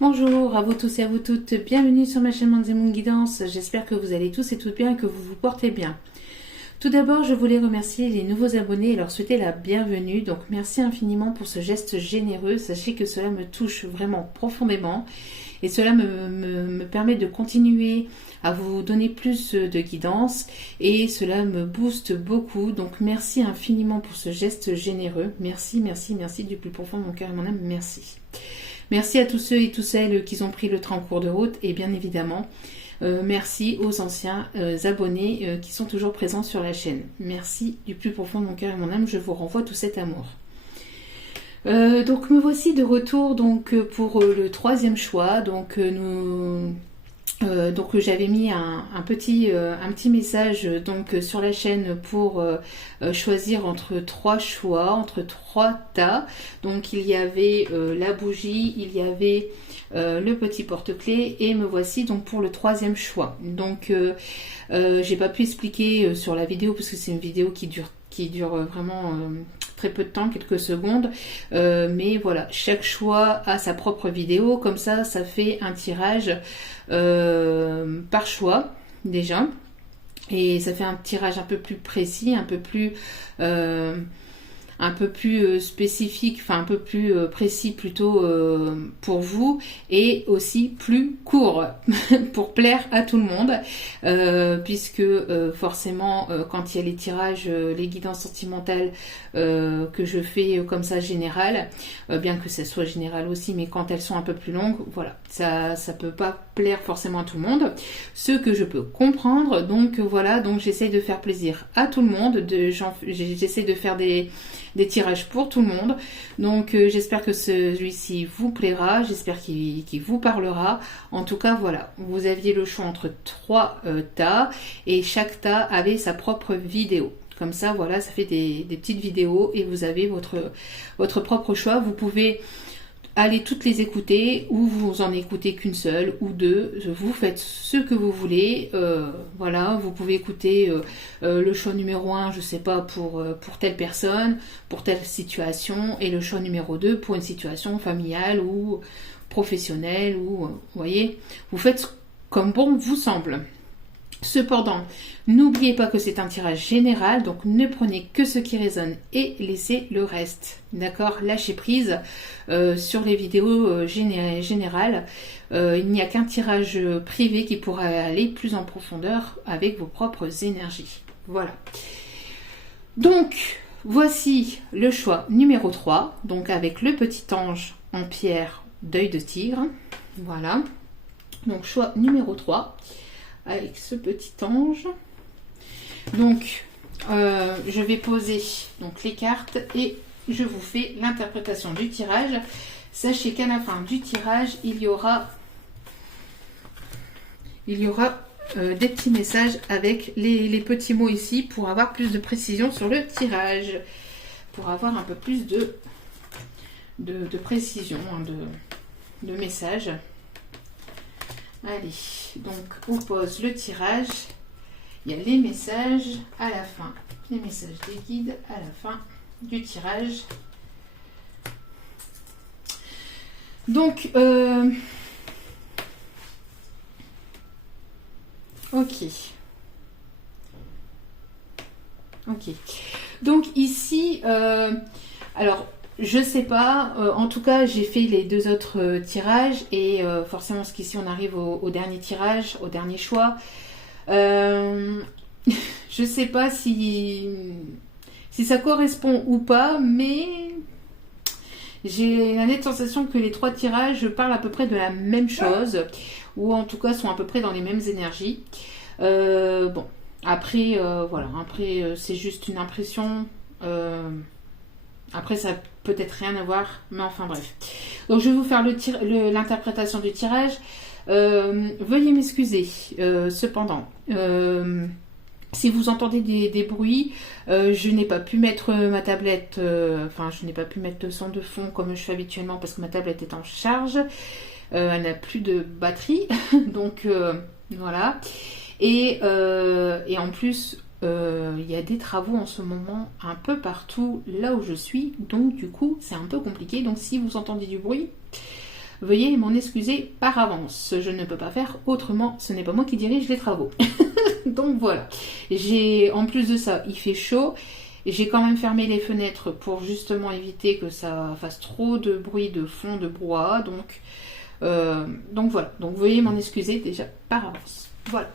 Bonjour à vous tous et à vous toutes, bienvenue sur ma chaîne Manzemoun Guidance, j'espère que vous allez tous et toutes bien et que vous vous portez bien. Tout d'abord, je voulais remercier les nouveaux abonnés et leur souhaiter la bienvenue, donc merci infiniment pour ce geste généreux, sachez que cela me touche vraiment profondément et cela me permet de continuer à vous donner plus de guidance et cela me booste beaucoup, donc merci infiniment pour ce geste généreux, merci du plus profond de mon cœur et de mon âme, merci. Merci à tous ceux et toutes celles qui ont pris le train en cours de route et bien évidemment, merci aux anciens abonnés qui sont toujours présents sur la chaîne. Merci du plus profond de mon cœur et de mon âme, je vous renvoie tout cet amour. Donc me voici de retour donc, pour le troisième choix. Donc j'avais mis un petit message donc sur la chaîne pour choisir entre trois choix, entre trois tas. Donc il y avait la bougie, il y avait le petit porte-clés et me voici donc pour le troisième choix. Donc j'ai pas pu expliquer sur la vidéo parce que c'est une vidéo qui dure vraiment très peu de temps, quelques secondes, mais voilà, chaque choix a sa propre vidéo, comme ça fait un tirage par choix déjà, et ça fait un tirage un peu plus précis, un peu plus spécifique, enfin un peu plus précis plutôt pour vous, et aussi plus court pour plaire à tout le monde, puisque forcément quand il y a les tirages, les guidances sentimentales que je fais comme ça générales, bien que ça soit général aussi, mais quand elles sont un peu plus longues, voilà, ça peut pas plaire forcément à tout le monde, ce que je peux comprendre, donc voilà, donc j'essaye de faire plaisir à tout le monde, j'essaie de faire des tirages pour tout le monde, donc j'espère que celui-ci vous plaira, j'espère qu'il vous parlera. En tout cas voilà, vous aviez le choix entre trois tas et chaque tas avait sa propre vidéo. Comme ça voilà, ça fait des petites vidéos et vous avez votre propre choix. Vous pouvez allez toutes les écouter ou vous en écoutez qu'une seule ou deux, vous faites ce que vous voulez, voilà, vous pouvez écouter le choix numéro 1, je sais pas, pour telle personne, pour telle situation, et le choix numéro 2 pour une situation familiale ou professionnelle, ou vous voyez, vous faites comme bon vous semble. Cependant, n'oubliez pas que c'est un tirage général, donc ne prenez que ce qui résonne et laissez le reste. D'accord? Lâchez prise sur les vidéos générales. Il n'y a qu'un tirage privé qui pourra aller plus en profondeur avec vos propres énergies. Voilà. Donc, voici le choix numéro 3, donc avec le petit ange en pierre d'œil de tigre. Voilà. Donc, choix numéro 3. Avec ce petit ange. Donc, je vais poser donc, les cartes et je vous fais l'interprétation du tirage. Sachez qu'à la fin du tirage, il y aura des petits messages avec les petits mots ici pour avoir plus de précision sur le tirage. Pour avoir un peu plus de précision, hein, de messages. Allez, donc on pose le tirage, il y a les messages à la fin, les messages des guides à la fin du tirage. Donc, ok. Donc ici, alors... je sais pas, en tout cas j'ai fait les deux autres tirages et forcément parce qu'ici on arrive au dernier tirage, au dernier choix. Je sais pas si ça correspond ou pas, mais j'ai la nette sensation que les trois tirages parlent à peu près de la même chose, ou en tout cas sont à peu près dans les mêmes énergies. Bon, après voilà, après c'est juste une impression. Après, ça n'a peut-être rien à voir, mais enfin bref. Donc, je vais vous faire l'interprétation du tirage. Veuillez m'excuser, cependant. Si vous entendez des bruits, je n'ai pas pu mettre ma tablette, je n'ai pas pu mettre le son de fond comme je fais habituellement parce que ma tablette est en charge. Elle n'a plus de batterie, donc voilà. Et en plus... il y a des travaux en ce moment un peu partout là où je suis, donc du coup c'est un peu compliqué, donc si vous entendez du bruit, Veuillez m'en excuser par avance. Je ne peux pas faire autrement. Ce n'est pas moi qui dirige les travaux. Donc voilà. En plus de ça, il fait chaud. J'ai quand même fermé les fenêtres pour justement éviter que ça fasse trop de bruit de fond, de brouhaha. Donc voilà. Donc veuillez m'en excuser déjà par avance. Voilà.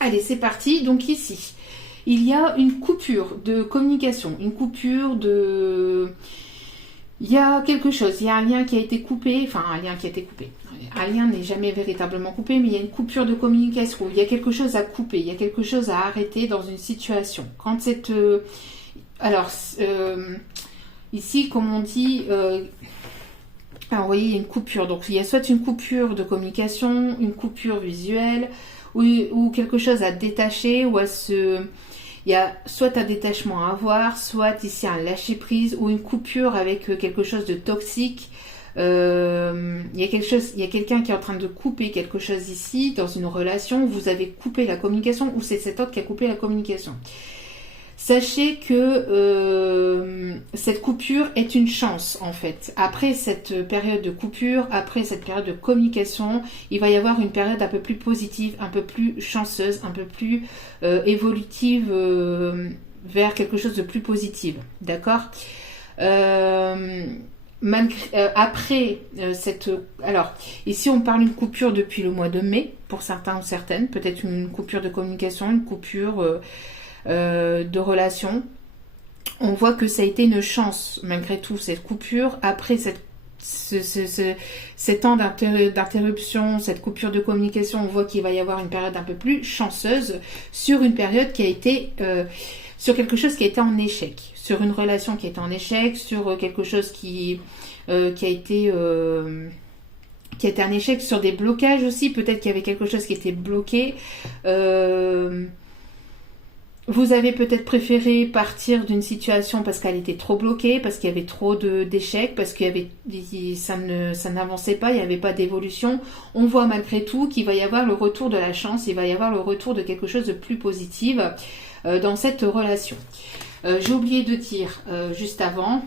Allez, c'est parti. Donc ici, il y a une coupure de communication, une coupure de... Il y a quelque chose, il y a un lien qui a été coupé, enfin un lien qui a été coupé. Un lien n'est jamais véritablement coupé, mais il y a une coupure de communication. Il y a quelque chose à couper, il y a quelque chose à arrêter dans une situation. Quand cette... ici, comme on dit... alors, vous voyez, il y a une coupure. Donc, il y a soit une coupure de communication, une coupure visuelle, ou quelque chose à détacher, ou à se... Il y a soit un détachement à avoir, soit ici un lâcher-prise, ou une coupure avec quelque chose de toxique. Il y a quelqu'un qui est en train de couper quelque chose ici, dans une relation, vous avez coupé la communication, ou c'est cet autre qui a coupé la communication. Sachez que cette coupure est une chance en fait. Après cette période de coupure, après cette période de communication, il va y avoir une période un peu plus positive, un peu plus chanceuse, un peu plus évolutive vers quelque chose de plus positif. D'accord. Après cette... Alors, ici on parle d'une coupure depuis le mois de mai, pour certains ou certaines, peut-être une coupure de communication, une coupure... de relation. On voit que ça a été une chance malgré tout cette coupure après cet temps d'interruption, cette coupure de communication. On voit qu'il va y avoir une période un peu plus chanceuse sur une période qui a été sur quelque chose qui a été en échec, sur une relation qui a été en échec, sur quelque chose qui a été un échec, sur des blocages aussi. Peut-être qu'il y avait quelque chose qui était bloqué. Vous avez peut-être préféré partir d'une situation parce qu'elle était trop bloquée, parce qu'il y avait trop d'échecs, parce qu'il y avait ça n'avançait pas, il n'y avait pas d'évolution. On voit malgré tout qu'il va y avoir le retour de la chance, il va y avoir le retour de quelque chose de plus positif dans cette relation. J'ai oublié de dire juste avant,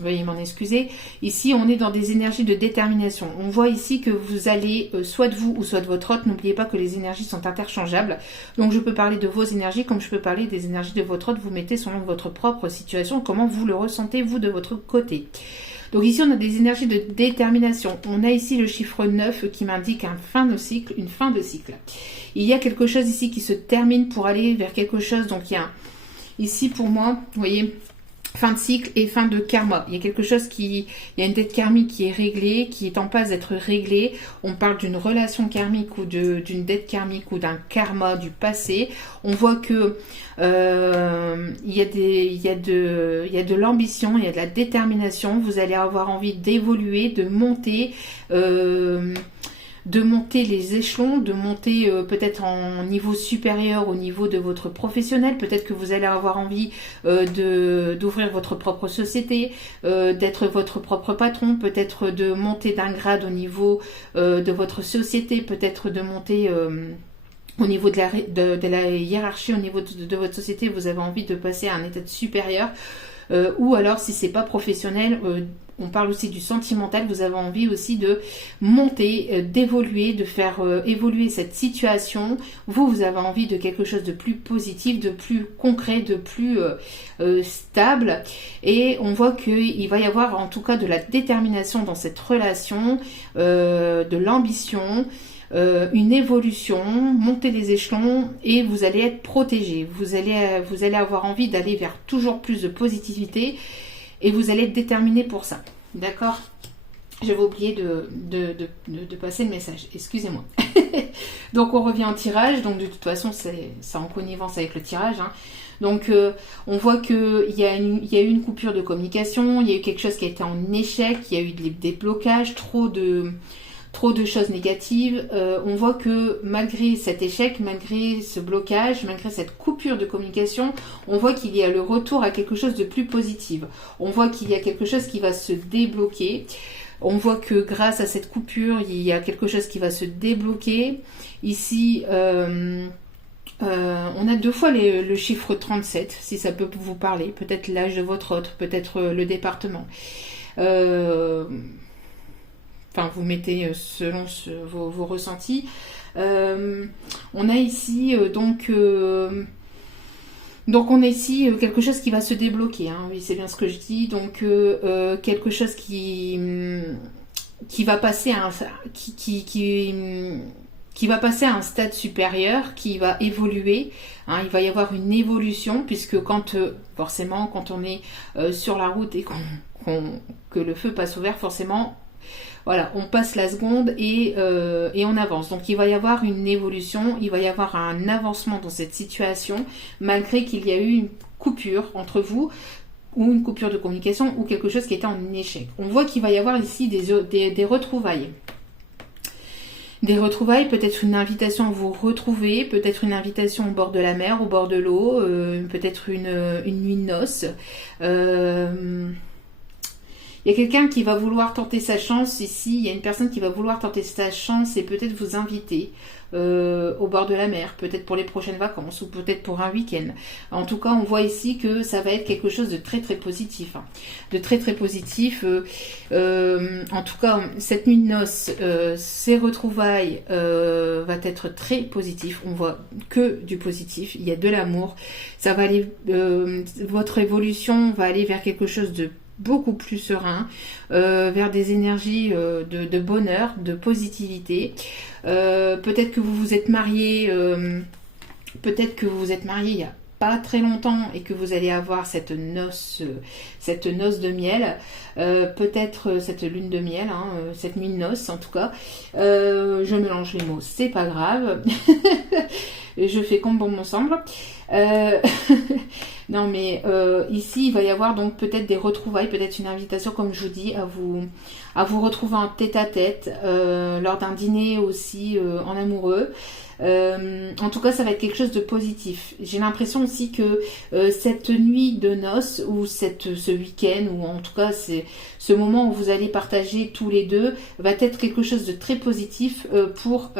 veuillez m'en excuser, ici on est dans des énergies de détermination. On voit ici que vous allez, soit de vous ou soit de votre hôte, n'oubliez pas que les énergies sont interchangeables. Donc je peux parler de vos énergies comme je peux parler des énergies de votre hôte. Vous mettez selon votre propre situation, comment vous le ressentez vous de votre côté. Donc ici on a des énergies de détermination. On a ici le chiffre 9 qui m'indique une fin de cycle. Il y a quelque chose ici qui se termine pour aller vers quelque chose. Donc il y a ici pour moi, vous voyez... fin de cycle et fin de karma. Il y a quelque chose il y a une dette karmique qui est réglée, qui est en passe d'être réglée. On parle d'une relation karmique ou d'une dette karmique ou d'un karma du passé. On voit que il y a de l'ambition, il y a de la détermination. Vous allez avoir envie d'évoluer, de monter les échelons, de monter peut-être en niveau supérieur au niveau de votre professionnel. Peut-être que vous allez avoir envie d'ouvrir votre propre société, d'être votre propre patron, peut-être de monter d'un grade au niveau de votre société, peut-être de monter au niveau de la hiérarchie, au niveau de votre société. Vous avez envie de passer à un état supérieur. Ou alors si c'est pas professionnel, on parle aussi du sentimental, vous avez envie aussi de monter, d'évoluer, de faire évoluer cette situation. Vous avez envie de quelque chose de plus positif, de plus concret, de plus stable. Et on voit qu'il va y avoir en tout cas de la détermination dans cette relation, de l'ambition, une évolution, monter les échelons et vous allez être protégé. Vous allez avoir envie d'aller vers toujours plus de positivité et vous allez être déterminé pour ça. D'accord ? J'avais oublié de passer le message. Excusez-moi. Donc on revient au tirage. Donc de toute façon, c'est en connivence avec le tirage. Hein. Donc on voit qu'il y a eu une coupure de communication, il y a eu quelque chose qui a été en échec, il y a eu des blocages, trop de choses négatives. On voit que malgré cet échec, malgré ce blocage, malgré cette coupure de communication, on voit qu'il y a le retour à quelque chose de plus positif. On voit qu'il y a quelque chose qui va se débloquer. On voit que grâce à cette coupure, il y a quelque chose qui va se débloquer. Ici, on a deux fois le chiffre 37, si ça peut vous parler. Peut-être l'âge de votre autre, peut-être le département. enfin vous mettez selon vos ressentis. On a ici donc on a ici quelque chose qui va se débloquer, hein. Oui, c'est bien ce que je dis. Donc quelque chose qui va passer à qui va passer à un stade supérieur, qui va évoluer, hein. Il va y avoir une évolution, puisque forcément quand on est sur la route et que le feu passe au vert, forcément voilà, on passe la seconde et on avance. Donc il va y avoir une évolution, il va y avoir un avancement dans cette situation, malgré qu'il y a eu une coupure entre vous, ou une coupure de communication, ou quelque chose qui était en échec. On voit qu'il va y avoir ici des retrouvailles. Des retrouvailles, peut-être une invitation à vous retrouver, peut-être une invitation au bord de la mer, au bord de l'eau, peut-être une nuit de noces. Il y a quelqu'un qui va vouloir tenter sa chance ici, il y a une personne qui va vouloir tenter sa chance et peut-être vous inviter au bord de la mer, peut-être pour les prochaines vacances ou peut-être pour un week-end. En tout cas, on voit ici que ça va être quelque chose de très très positif, hein. De très très positif. En tout cas, cette nuit de noces, ces retrouvailles va être très positif. On voit que du positif, il y a de l'amour. Ça va aller, votre évolution va aller vers quelque chose de beaucoup plus serein, vers des énergies de bonheur, de positivité. Peut-être que vous vous êtes marié, il y a pas très longtemps et que vous allez avoir cette noce de miel, peut-être cette lune de miel, hein, cette nuit de noces en tout cas. Je mélange les mots, c'est pas grave. Je fais comme bon me semble. Non mais ici il va y avoir donc peut-être des retrouvailles, peut-être une invitation comme je vous dis à vous retrouver en tête-à-tête lors d'un dîner aussi en amoureux. En tout cas ça va être quelque chose de positif. J'ai l'impression aussi que cette nuit de noces ou ce week-end ou en tout cas c'est ce moment où vous allez partager tous les deux va être quelque chose de très positif pour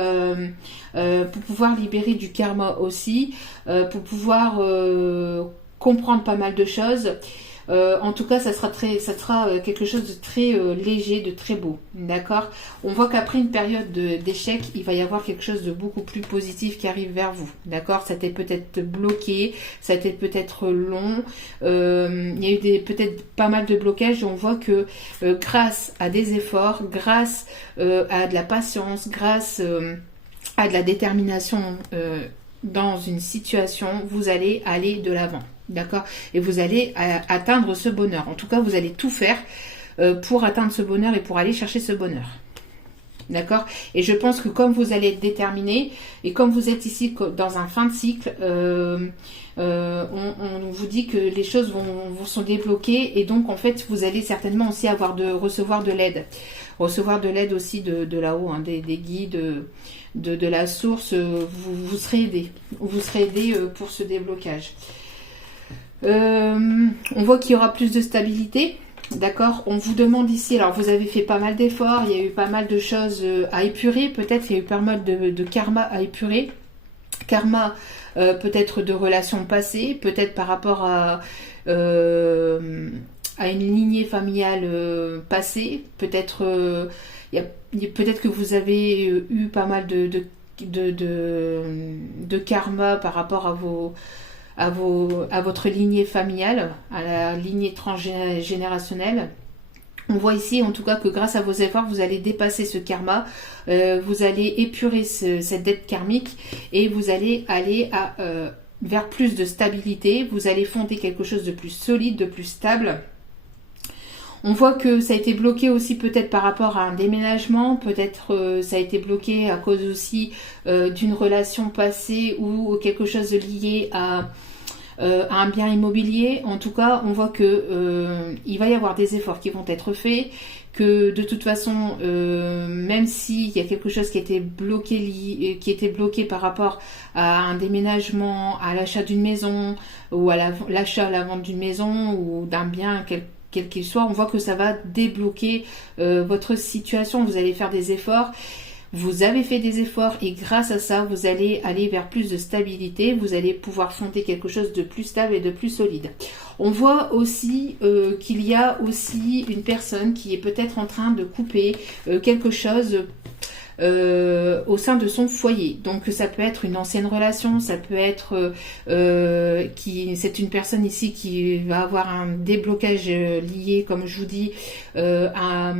pouvoir libérer du karma aussi, pour pouvoir comprendre pas mal de choses. En tout cas, ça sera quelque chose de très léger, de très beau. D'accord ? On voit qu'après une période d'échec, il va y avoir quelque chose de beaucoup plus positif qui arrive vers vous. D'accord ? Ça t'est peut-être bloqué, ça t'est peut-être long. Il y a eu peut-être pas mal de blocages et on voit que grâce à des efforts, grâce à de la patience, grâce à de la détermination dans une situation, vous allez aller de l'avant. D'accord ? Et vous allez atteindre ce bonheur. En tout cas, vous allez tout faire pour atteindre ce bonheur et pour aller chercher ce bonheur. D'accord ? Et je pense que comme vous allez être déterminé et comme vous êtes ici dans un fin de cycle, on vous dit que les choses vont se débloquer et donc en fait vous allez certainement aussi recevoir de l'aide. Recevoir de l'aide aussi de là-haut, hein, des guides, de la source. Vous serez aidé. Vous serez aidé pour ce déblocage. On voit qu'il y aura plus de stabilité. D'accord, on vous demande ici, alors vous avez fait pas mal d'efforts, il y a eu pas mal de choses à épurer, peut-être il y a eu pas mal de karma à épurer. Karma peut-être de relations passées, peut-être par rapport à une lignée familiale passée, peut-être peut-être que vous avez eu pas mal de karma par rapport à votre lignée familiale, à la lignée transgénérationnelle. On voit ici en tout cas que grâce à vos efforts, vous allez dépasser ce karma, vous allez épurer cette dette karmique et vous allez aller vers plus de stabilité, vous allez fonder quelque chose de plus solide, de plus stable. On voit que ça a été bloqué aussi peut-être par rapport à un déménagement, peut-être ça a été bloqué à cause aussi d'une relation passée ou quelque chose lié à un bien immobilier. En tout cas, on voit que il va y avoir des efforts qui vont être faits, que de toute façon, même s'il y a quelque chose qui était bloqué par rapport à un déménagement, à l'achat d'une maison ou à l'achat, à la vente d'une maison ou d'un bien quel qu'il soit, on voit que ça va débloquer votre situation. Vous allez faire des efforts. Vous avez fait des efforts et grâce à ça, vous allez aller vers plus de stabilité. Vous allez pouvoir fonder quelque chose de plus stable et de plus solide. On voit aussi qu'il y a aussi une personne qui est peut-être en train de couper quelque chose au sein de son foyer. Donc ça peut être une ancienne relation, ça peut être c'est une personne ici qui va avoir un déblocage lié, comme je vous dis, à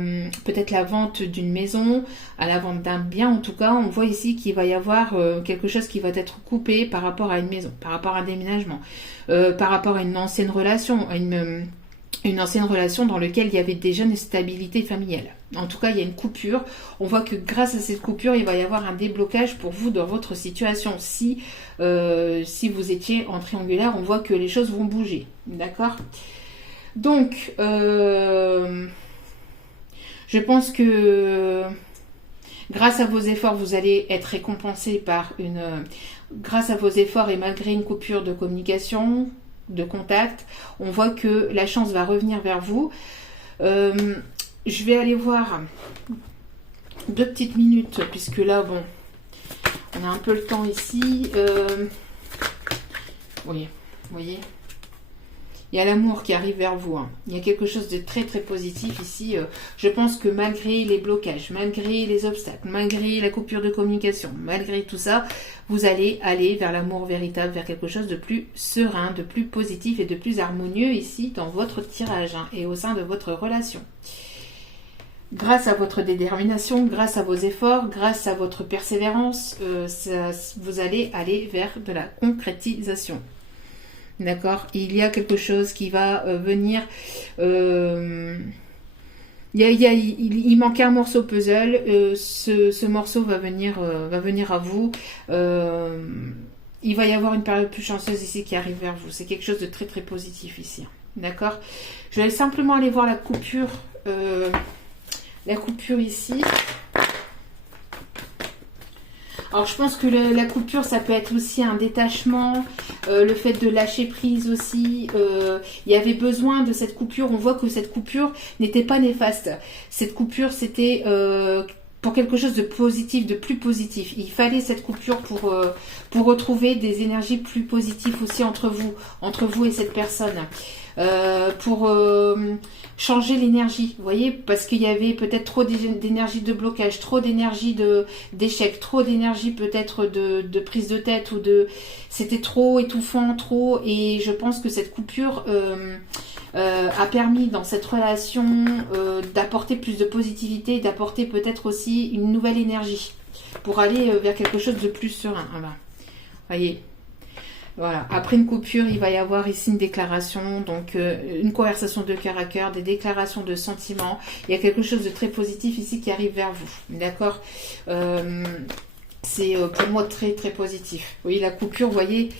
peut-être la vente d'une maison, à la vente d'un bien. En tout cas, on voit ici qu'il va y avoir quelque chose qui va être coupé par rapport à une maison, par rapport à un déménagement, par rapport à une ancienne relation, à une ancienne relation dans laquelle il y avait déjà une stabilité familiale. En tout cas, il y a une coupure. On voit que grâce à cette coupure, il va y avoir un déblocage pour vous dans votre situation. Si vous étiez en triangulaire, on voit que les choses vont bouger. D'accord? Donc, je pense que grâce à vos efforts, vous allez être récompensé par grâce à vos efforts et malgré une coupure de communication, de contact, on voit que la chance va revenir vers vous. Je vais aller voir 2 petites minutes, puisque là, bon, on a un peu le temps ici. Oui, vous voyez, il y a l'amour qui arrive vers vous. Hein. Il y a quelque chose de très très positif ici. Je pense que malgré les blocages, malgré les obstacles, malgré la coupure de communication, malgré tout ça, vous allez aller vers l'amour véritable, vers quelque chose de plus serein, de plus positif et de plus harmonieux ici dans votre tirage et au sein de votre relation. Grâce à votre détermination, grâce à vos efforts, grâce à votre persévérance, vous allez aller vers de la concrétisation. D'accord? Il y a quelque chose qui va venir. Il manquait un morceau puzzle. Ce morceau va venir à vous. Il va y avoir une période plus chanceuse ici qui arrive vers vous. C'est quelque chose de très très positif ici. D'accord? Je vais simplement aller voir la coupure. La coupure ici. Alors je pense que la coupure, ça peut être aussi un détachement, le fait de lâcher prise aussi. Il y avait besoin de cette coupure. On voit que cette coupure n'était pas néfaste. Cette coupure, c'était pour quelque chose de positif, de plus positif. Il fallait cette coupure pour retrouver des énergies plus positives aussi entre vous et cette personne. Pour changer l'énergie, vous voyez, parce qu'il y avait peut-être trop d'énergie de blocage, trop d'énergie d'échec, trop d'énergie peut-être de prise de tête c'était trop étouffant, trop, et je pense que cette coupure a permis dans cette relation d'apporter plus de positivité, d'apporter peut-être aussi une nouvelle énergie pour aller vers quelque chose de plus serein. Voilà. Voyez. Voilà. Après une coupure, il va y avoir ici une déclaration, donc une conversation de cœur à cœur, des déclarations de sentiments. Il y a quelque chose de très positif ici qui arrive vers vous. D'accord? C'est pour moi très très positif. Vous voyez la coupure, vous voyez,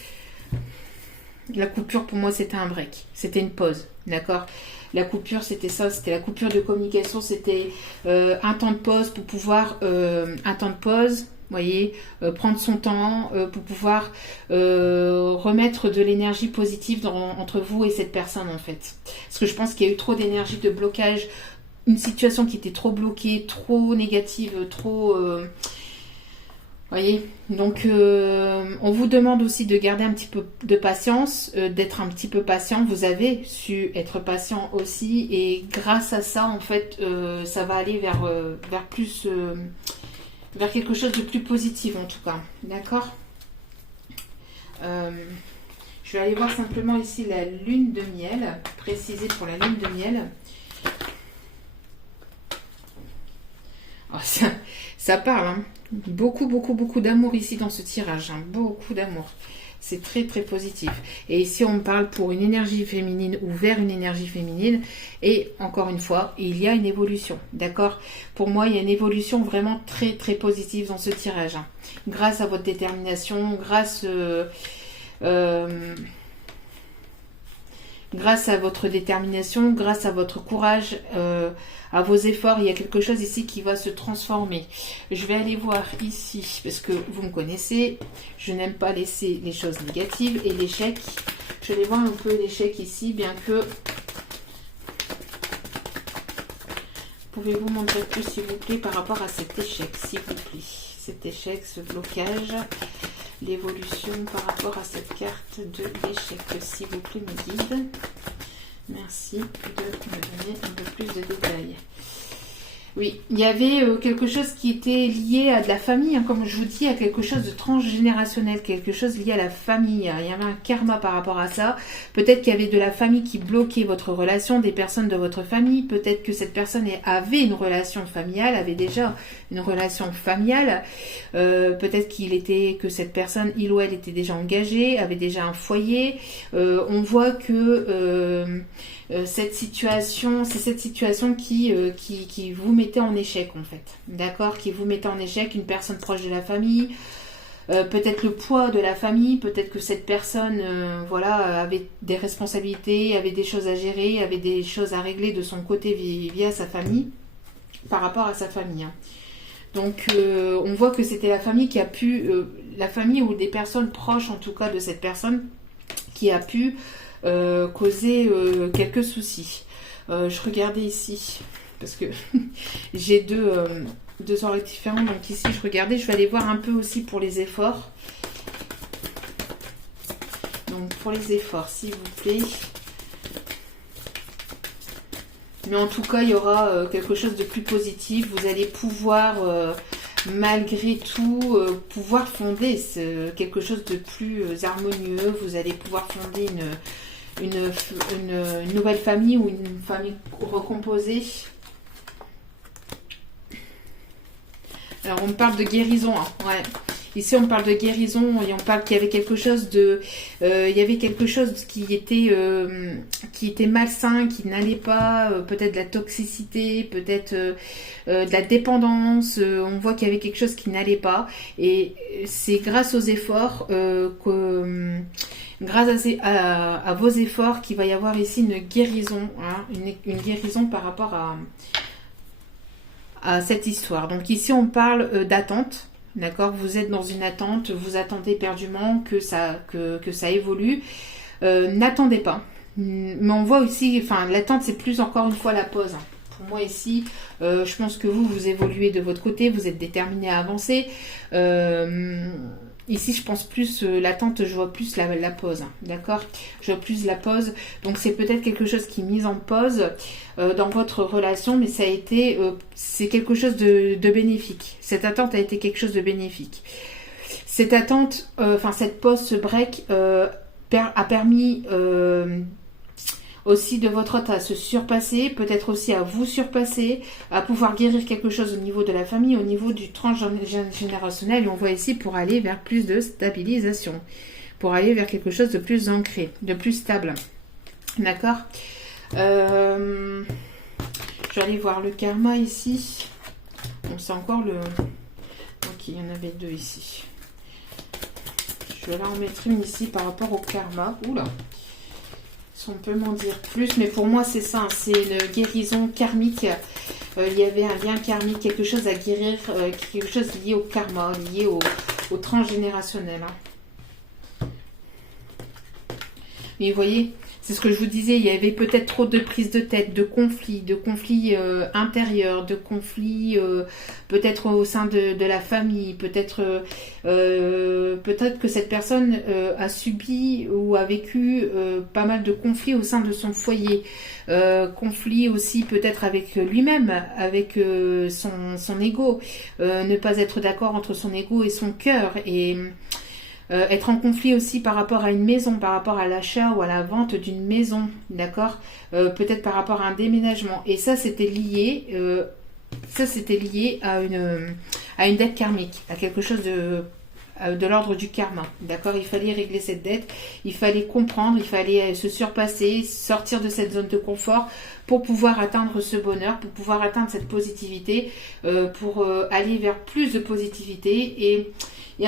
la coupure pour moi c'était un break, c'était une pause. D'accord? La coupure c'était ça, c'était la coupure de communication, c'était un temps de pause pour pouvoir, un temps de pause. Vous voyez, prendre son temps pour pouvoir remettre de l'énergie positive entre vous et cette personne en fait. Parce que je pense qu'il y a eu trop d'énergie de blocage, une situation qui était trop bloquée, trop négative, trop... voyez, donc on vous demande aussi de garder un petit peu de patience, d'être un petit peu patient. Vous avez su être patient aussi et grâce à ça en fait, ça va aller vers plus... vers quelque chose de plus positif en tout cas, d'accord? Je vais aller voir simplement ici la lune de miel, préciser pour la lune de miel. Oh, ça parle, hein. Beaucoup d'amour ici dans ce tirage, hein. Beaucoup d'amour. C'est très très positif. Et ici on parle pour une énergie féminine ou vers une énergie féminine. Et encore une fois, il y a une évolution. D'accord? Pour moi, il y a une évolution vraiment très très positive dans ce tirage. Hein. Grâce à votre détermination, grâce à votre détermination, grâce à votre courage, à vos efforts, il y a quelque chose ici qui va se transformer. Je vais aller voir ici, parce que vous me connaissez, je n'aime pas laisser les choses négatives et l'échec. Je vais voir un peu l'échec ici, bien que pouvez-vous m'en dire plus, s'il vous plaît, par rapport à cet échec, s'il vous plaît? Cet échec, ce blocage, l'évolution par rapport à cette carte de l'échec, s'il vous plaît, mes guides. Merci de me donner un peu plus de détails. Oui, il y avait quelque chose qui était lié à de la famille, hein, comme je vous dis, à quelque chose de transgénérationnel, quelque chose lié à la famille. Il y avait un karma par rapport à ça. Peut-être qu'il y avait de la famille qui bloquait votre relation, des personnes de votre famille. Peut-être que cette personne avait une relation familiale, avait déjà une relation familiale. Peut-être que cette personne, il ou elle, était déjà engagée, avait déjà un foyer. On voit que c'est cette situation qui vous mettait en échec en fait, d'accord, qui vous mettait en échec, une personne proche de la famille, peut-être le poids de la famille, peut-être que cette personne voilà, avait des responsabilités, avait des choses à gérer, avait des choses à régler de son côté via sa famille, par rapport à sa famille, hein. Donc on voit que c'était la famille qui a pu, la famille ou des personnes proches en tout cas de cette personne qui a pu causer quelques soucis. Je regardais ici parce que j'ai deux oreilles différentes, donc ici je regardais, je vais aller voir un peu aussi pour les efforts. Donc pour les efforts, s'il vous plaît. Mais en tout cas, il y aura quelque chose de plus positif. Vous allez pouvoir, malgré tout, pouvoir fonder quelque chose de plus harmonieux. Vous allez pouvoir fonder une nouvelle famille ou une famille recomposée. Alors, on me parle de guérison, hein, ouais. Ici, on parle de guérison et on parle qu'il y avait quelque chose de... il y avait quelque chose qui était malsain, qui n'allait pas, peut-être de la toxicité, peut-être de la dépendance. On voit qu'il y avait quelque chose qui n'allait pas. Et c'est grâce aux efforts, grâce à vos efforts, qu'il va y avoir ici une guérison, hein, une guérison par rapport à cette histoire. Donc ici, on parle d'attente. D'accord, vous êtes dans une attente, vous attendez éperdument que ça évolue. N'attendez pas. Mais on voit aussi, enfin, l'attente, c'est plus encore une fois la pause. Pour moi ici, je pense que vous évoluez de votre côté, vous êtes déterminé à avancer. Ici, je pense plus l'attente, je vois plus la pause, hein, d'accord? Je vois plus la pause. Donc, c'est peut-être quelque chose qui est mis en pause dans votre relation, mais ça a été, c'est quelque chose de bénéfique. Cette attente a été quelque chose de bénéfique. Cette attente, cette pause, ce break a permis aussi de votre hôte à se surpasser, peut-être aussi à vous surpasser, à pouvoir guérir quelque chose au niveau de la famille, au niveau du transgénérationnel. Et on voit ici pour aller vers plus de stabilisation, pour aller vers quelque chose de plus ancré, de plus stable. D'accord. Je vais aller voir le karma ici. Bon, c'est encore le... Ok, il y en avait deux ici. Je vais là en mettre une ici par rapport au karma. Oula. Si on peut m'en dire plus, mais pour moi c'est ça, c'est une guérison karmique. Il y avait un lien karmique, quelque chose à guérir, quelque chose lié au karma, lié au transgénérationnel. Hein. Mais vous voyez, c'est ce que je vous disais, il y avait peut-être trop de prises de tête, de conflits intérieurs, de conflits peut-être au sein de la famille, peut-être que cette personne a subi ou a vécu pas mal de conflits au sein de son foyer, conflits aussi peut-être avec lui-même, avec son ego, ne pas être d'accord entre son ego et son cœur, et être en conflit aussi par rapport à une maison, par rapport à l'achat ou à la vente d'une maison, d'accord, peut-être par rapport à un déménagement. Et ça, c'était lié à une dette karmique, à quelque chose de l'ordre du karma, d'accord. Il fallait régler cette dette, il fallait comprendre, il fallait se surpasser, sortir de cette zone de confort pour pouvoir atteindre ce bonheur, pour pouvoir atteindre cette positivité, pour aller vers plus de positivité. Et il y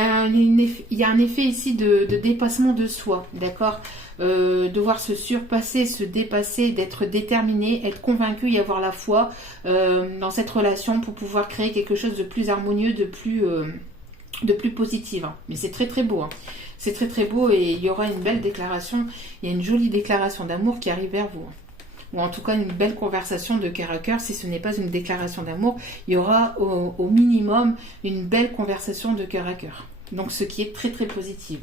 a un effet ici de dépassement de soi, d'accord, devoir se surpasser, se dépasser, d'être déterminé, être convaincu et avoir la foi dans cette relation pour pouvoir créer quelque chose de plus harmonieux, de plus positif. Hein. Mais c'est très très beau. Hein. C'est très très beau et il y aura une belle déclaration, il y a une jolie déclaration d'amour qui arrive vers vous. ou en tout cas une belle conversation de cœur à cœur. Si ce n'est pas une déclaration d'amour, il y aura au minimum une belle conversation de cœur à cœur. Donc ce qui est très très positif.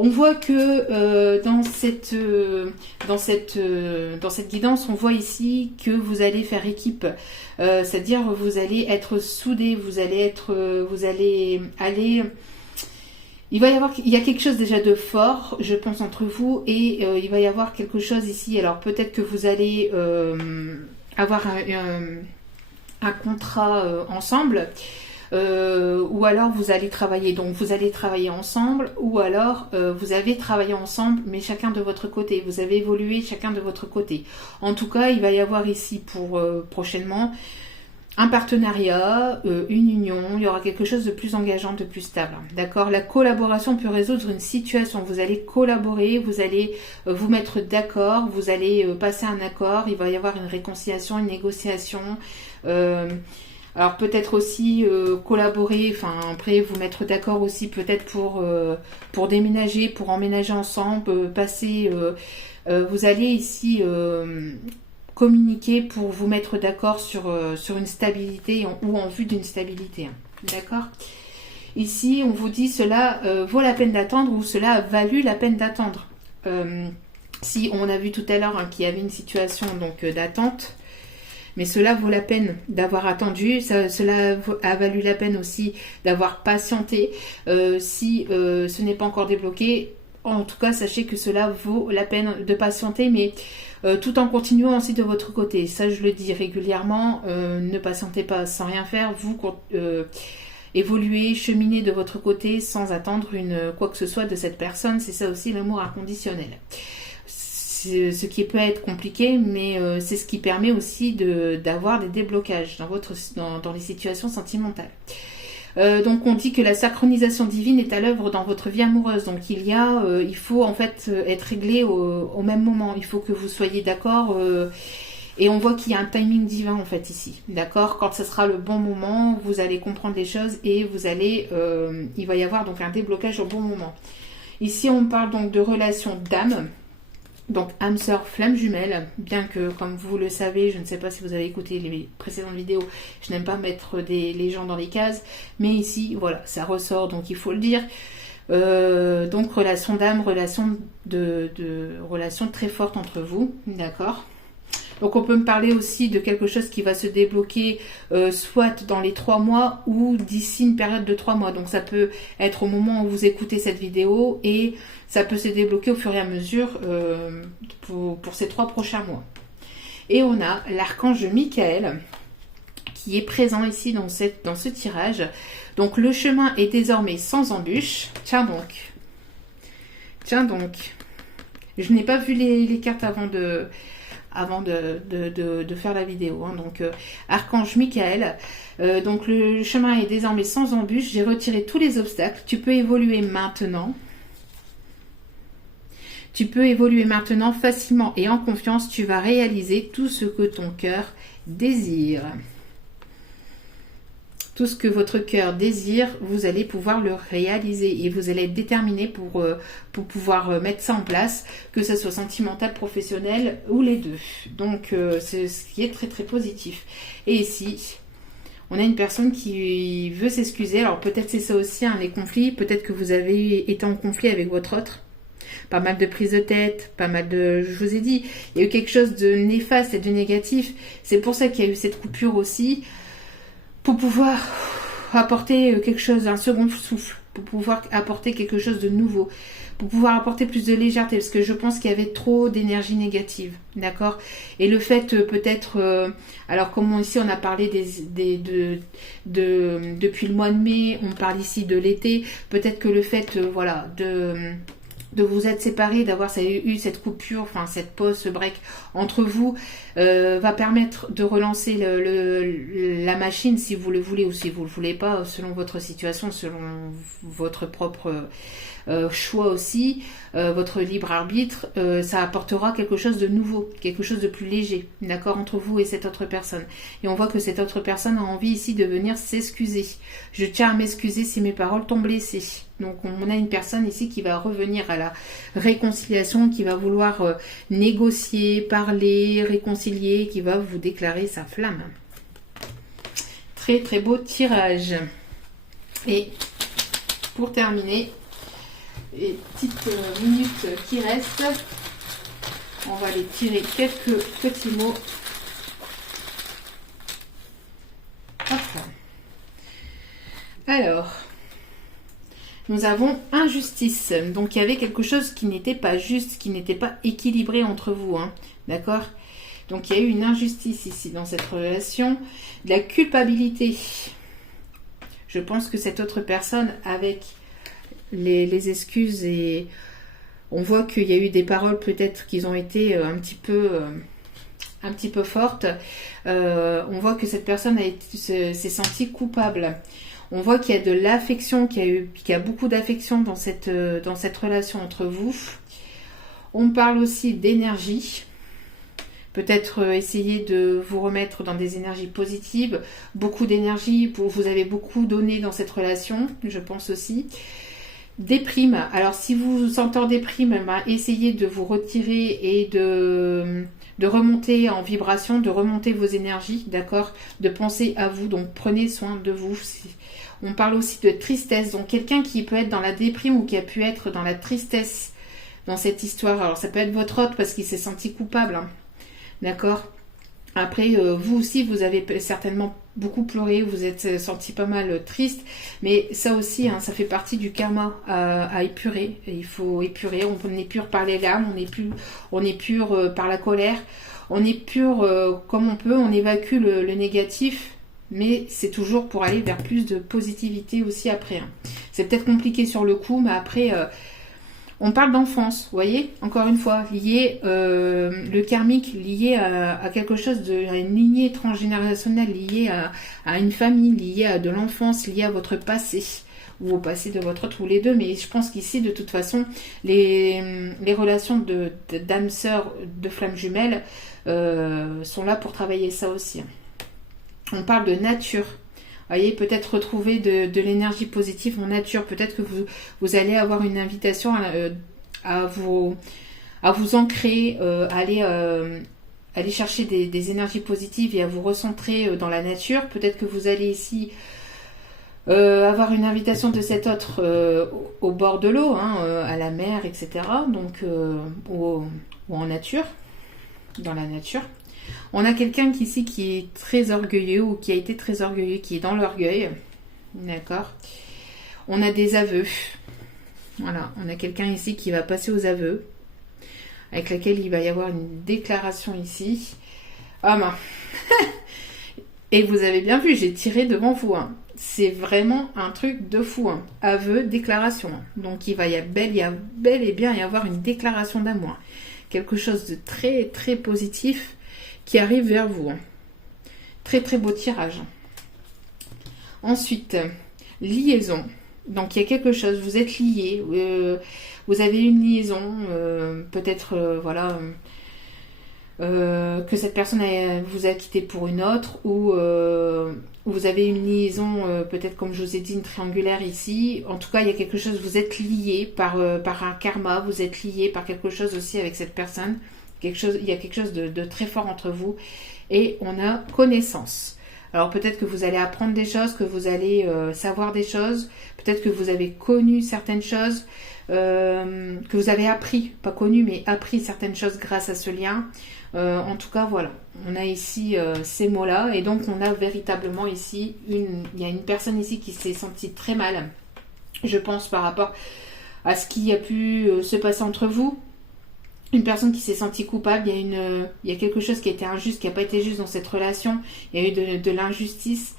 On voit que dans cette guidance, on voit ici que vous allez faire équipe, c'est-à-dire vous allez être soudés, vous allez aller. Il y a quelque chose déjà de fort, je pense, entre vous, et il va y avoir quelque chose ici. Alors peut-être que vous allez avoir un contrat ensemble. Ou alors vous allez travailler, donc vous allez travailler ensemble, ou alors vous avez travaillé ensemble mais chacun de votre côté, vous avez évolué chacun de votre côté. En tout cas, il va y avoir ici pour prochainement un partenariat, une union, il y aura quelque chose de plus engageant, de plus stable. D'accord? La collaboration peut résoudre une situation, vous allez collaborer, vous allez vous mettre d'accord, vous allez passer un accord, il va y avoir une réconciliation, une négociation, alors peut-être aussi collaborer, enfin après vous mettre d'accord aussi peut-être pour déménager, pour emménager ensemble, passer. Vous allez ici communiquer pour vous mettre d'accord sur une stabilité ou en vue d'une stabilité. Hein. D'accord? Ici on vous dit cela vaut la peine d'attendre ou cela a valu la peine d'attendre. Si on a vu tout à l'heure qu'il y avait une situation donc d'attente. Mais cela vaut la peine d'avoir attendu, cela a valu la peine aussi d'avoir patienté. Si ce n'est pas encore débloqué, en tout cas, sachez que cela vaut la peine de patienter, mais tout en continuant aussi de votre côté. Ça, je le dis régulièrement, ne patientez pas sans rien faire, vous évoluez, cheminez de votre côté sans attendre quoi que ce soit de cette personne. C'est ça aussi l'amour inconditionnel. Ce qui peut être compliqué, mais c'est ce qui permet aussi d'avoir des déblocages dans les situations sentimentales. Donc on dit que la synchronisation divine est à l'œuvre dans votre vie amoureuse. Donc il faut en fait être réglé au même moment. Il faut que vous soyez d'accord. Et on voit qu'il y a un timing divin en fait ici. D'accord? Quand ce sera le bon moment, vous allez comprendre les choses et il va y avoir donc un déblocage au bon moment. Ici on parle donc de relation d'âme. Donc âme sœur, flamme jumelle, bien que comme vous le savez, je ne sais pas si vous avez écouté les précédentes vidéos, je n'aime pas mettre les gens dans les cases, mais ici, voilà, ça ressort, donc il faut le dire. Donc relation d'âme, relation relation très forte entre vous, d'accord? Donc on peut me parler aussi de quelque chose qui va se débloquer soit dans les 3 mois ou d'ici une période de 3 mois. Donc ça peut être au moment où vous écoutez cette vidéo et ça peut se débloquer au fur et à mesure pour ces 3 prochains mois. Et on a l'archange Michael qui est présent ici dans ce tirage. Donc le chemin est désormais sans embûche. Tiens donc. Je n'ai pas vu les cartes avant de faire la vidéo. Hein. Donc, Archange Michael. Donc, le chemin est désormais sans embûche. J'ai retiré tous les obstacles. Tu peux évoluer maintenant. Tu peux évoluer maintenant facilement et en confiance. Tu vas réaliser tout ce que ton cœur désire. Tout ce que votre cœur désire, vous allez pouvoir le réaliser et vous allez être déterminé pour pouvoir mettre ça en place, que ce soit sentimental, professionnel ou les deux. Donc, c'est ce qui est très très positif. Et ici, on a une personne qui veut s'excuser. Alors peut-être c'est ça aussi, hein, les conflits. Peut-être que vous avez été en conflit avec votre autre. Pas mal de prises de tête, pas mal de... Je vous ai dit, il y a eu quelque chose de néfaste et de négatif. C'est pour ça qu'il y a eu cette coupure aussi. Pour pouvoir apporter quelque chose, un second souffle, pour pouvoir apporter quelque chose de nouveau, pour pouvoir apporter plus de légèreté, parce que je pense qu'il y avait trop d'énergie négative, d'accord? Et le fait peut-être, alors comme ici on a parlé depuis le mois de mai, on parle ici de l'été, peut-être que le fait, voilà, de vous être séparés, d'avoir eu cette coupure, enfin cette pause, ce break entre vous, va permettre de relancer la machine si vous le voulez ou si vous le voulez pas, selon votre situation, selon votre propre choix aussi, votre libre arbitre, ça apportera quelque chose de nouveau, quelque chose de plus léger, d'accord, entre vous et cette autre personne. Et on voit que cette autre personne a envie ici de venir s'excuser. Je tiens à m'excuser si mes paroles t'ont blessé. Donc on a une personne ici qui va revenir à la réconciliation, qui va vouloir négocier, parler, réconcilier, qui va vous déclarer sa flamme. Très très beau tirage. Et pour terminer, les petites minutes qui restent, on va aller tirer quelques petits mots. Hop. Alors, nous avons injustice. Donc, il y avait quelque chose qui n'était pas juste, qui n'était pas équilibré entre vous. Hein. D'accord ? Donc, il y a eu une injustice ici dans cette relation. De la culpabilité. Je pense que cette autre personne, avec les excuses, et on voit qu'il y a eu des paroles peut-être qui ont été un petit peu fortes. On voit que cette personne s'est sentie coupable. On voit qu'il y a de l'affection, qu'il y a beaucoup d'affection dans cette relation entre vous. On parle aussi d'énergie. Peut-être essayer de vous remettre dans des énergies positives. Beaucoup d'énergie, vous avez beaucoup donné dans cette relation, je pense aussi. Déprime. Alors, si vous vous sentez en déprime, essayez de vous retirer et de remonter en vibration, de remonter vos énergies, d'accord ? De penser à vous, donc prenez soin de vous. On parle aussi de tristesse, donc quelqu'un qui peut être dans la déprime ou qui a pu être dans la tristesse dans cette histoire. Alors, ça peut être votre hôte parce qu'il s'est senti coupable, hein. D'accord ? Après, vous aussi, vous avez certainement beaucoup pleuré, vous êtes senti pas mal triste, mais ça aussi, hein, ça fait partie du karma à épurer. Et il faut épurer, on est pur par les larmes, on est pur par la colère, on est pur comme on peut, on évacue le négatif, mais c'est toujours pour aller vers plus de positivité aussi après. Hein. C'est peut-être compliqué sur le coup, mais après... on parle d'enfance, vous voyez, encore une fois, lié, le karmique, lié à quelque chose, à une lignée transgénérationnelle, lié à une famille, lié à de l'enfance, lié à votre passé, ou au passé de votre autre, ou les deux, mais je pense qu'ici, de toute façon, les relations d'âme sœur, de flammes jumelles, sont là pour travailler ça aussi. On parle de nature. Voyez, peut-être retrouver de l'énergie positive en nature. Peut-être que vous allez avoir une invitation à vous ancrer, aller chercher des énergies positives et à vous recentrer dans la nature. Peut-être que vous allez ici avoir une invitation de cet autre au bord de l'eau, hein, à la mer, etc. Donc, ou en nature, dans la nature. On a quelqu'un ici qui est très orgueilleux ou qui a été très orgueilleux, qui est dans l'orgueil. D'accord. On a des aveux. Voilà, on a quelqu'un ici qui va passer aux aveux, avec laquelle il va y avoir une déclaration ici. Ah ben. Et vous avez bien vu, j'ai tiré devant vous. Hein. C'est vraiment un truc de fou. Hein. Aveu, déclaration. Donc il va y a bel et bien y avoir une déclaration d'amour. Quelque chose de très très positif qui arrive vers vous. Très très beau tirage. Ensuite, liaison. Donc il y a quelque chose, vous êtes liés, vous avez une liaison, peut-être voilà, que cette personne vous a quitté pour une autre, ou vous avez une liaison, peut-être comme je vous ai dit, une triangulaire ici. En tout cas, il y a quelque chose, vous êtes liés par un karma, vous êtes liés par quelque chose aussi avec cette personne. Il y a quelque chose de très fort entre vous et on a connaissance. Alors peut-être que vous allez apprendre des choses, que vous allez savoir des choses, peut-être que vous avez connu certaines choses, que vous avez appris, pas connu mais appris certaines choses grâce à ce lien. En tout cas voilà, on a ici ces mots-là et donc on a véritablement ici, il y a une personne ici qui s'est sentie très mal, je pense par rapport à ce qui a pu se passer entre vous. Une personne qui s'est sentie coupable, il y a quelque chose qui a été injuste, qui n'a pas été juste dans cette relation, il y a eu de l'injustice.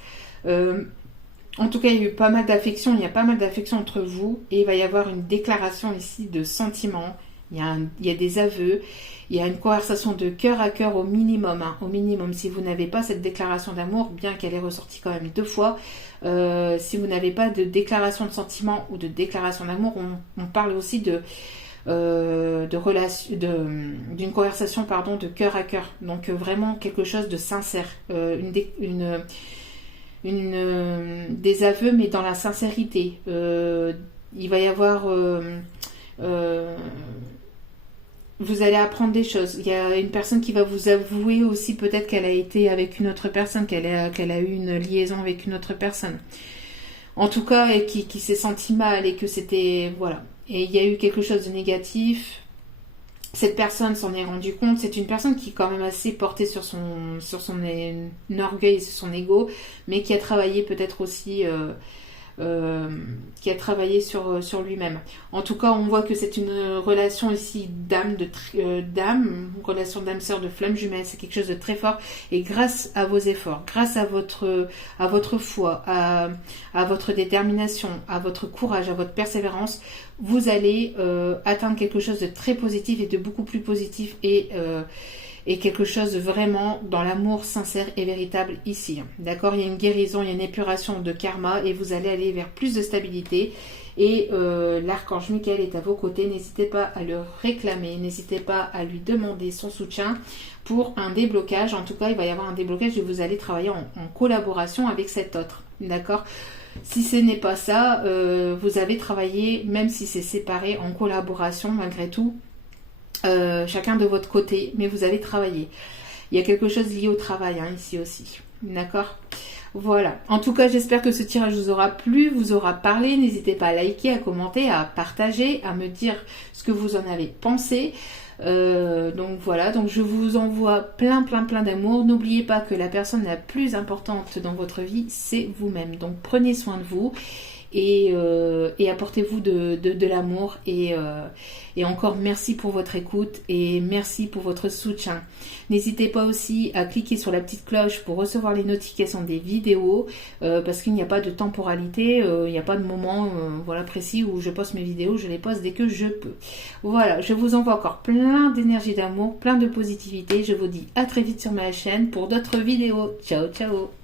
En tout cas, il y a eu pas mal d'affection, il y a pas mal d'affection entre vous et il va y avoir une déclaration ici de sentiments, il y a des aveux, il y a une conversation de cœur à cœur au minimum. Hein, au minimum, si vous n'avez pas cette déclaration d'amour, bien qu'elle est ressortie quand même 2 fois, si vous n'avez pas de déclaration de sentiments ou de déclaration d'amour, on parle aussi d'une conversation de cœur à cœur, donc vraiment quelque chose de sincère, des aveux mais dans la sincérité. Il va y avoir vous allez apprendre des choses. Il y a une personne qui va vous avouer aussi peut-être qu'elle a été avec une autre personne, qu'elle a eu une liaison avec une autre personne. En tout cas, et qui s'est senti mal et que c'était... Voilà. Et il y a eu quelque chose de négatif. Cette personne s'en est rendu compte. C'est une personne qui est quand même assez portée sur son orgueil, sur son ego, mais qui a travaillé peut-être aussi... qui a travaillé sur lui-même. En tout cas, on voit que c'est une relation ici d'âme, une relation d'âme-sœur, de flamme jumelle. C'est quelque chose de très fort. Et grâce à vos efforts, grâce à votre foi, à votre détermination, à votre courage, à votre persévérance, vous allez atteindre quelque chose de très positif et de beaucoup plus positif et quelque chose de vraiment dans l'amour sincère et véritable ici. D'accord? Il y a une guérison, il y a une épuration de karma et vous allez aller vers plus de stabilité. Et l'archange Michael est à vos côtés. N'hésitez pas à le réclamer, n'hésitez pas à lui demander son soutien pour un déblocage. En tout cas, il va y avoir un déblocage et vous allez travailler en collaboration avec cet autre. D'accord? Si ce n'est pas ça, vous avez travaillé, même si c'est séparé, en collaboration malgré tout. Chacun de votre côté, mais vous allez travailler. Il y a quelque chose lié au travail ici aussi. D'accord? Voilà. En tout cas, j'espère que ce tirage vous aura plu, vous aura parlé. N'hésitez pas à liker, à commenter, à partager, à me dire ce que vous en avez pensé. Donc voilà, donc je vous envoie plein d'amour. N'oubliez pas que la personne la plus importante dans votre vie, c'est vous-même. Donc prenez soin de vous et apportez-vous de l'amour et encore merci pour votre écoute et merci pour votre soutien. N'hésitez pas aussi à cliquer sur la petite cloche pour recevoir les notifications des vidéos parce qu'il n'y a pas de temporalité, il n'y a pas de moment voilà, précis où je poste mes vidéos, je les poste dès que je peux. Voilà, je vous envoie encore plein d'énergie d'amour, plein de positivité. Je vous dis à très vite sur ma chaîne pour d'autres vidéos. Ciao, ciao!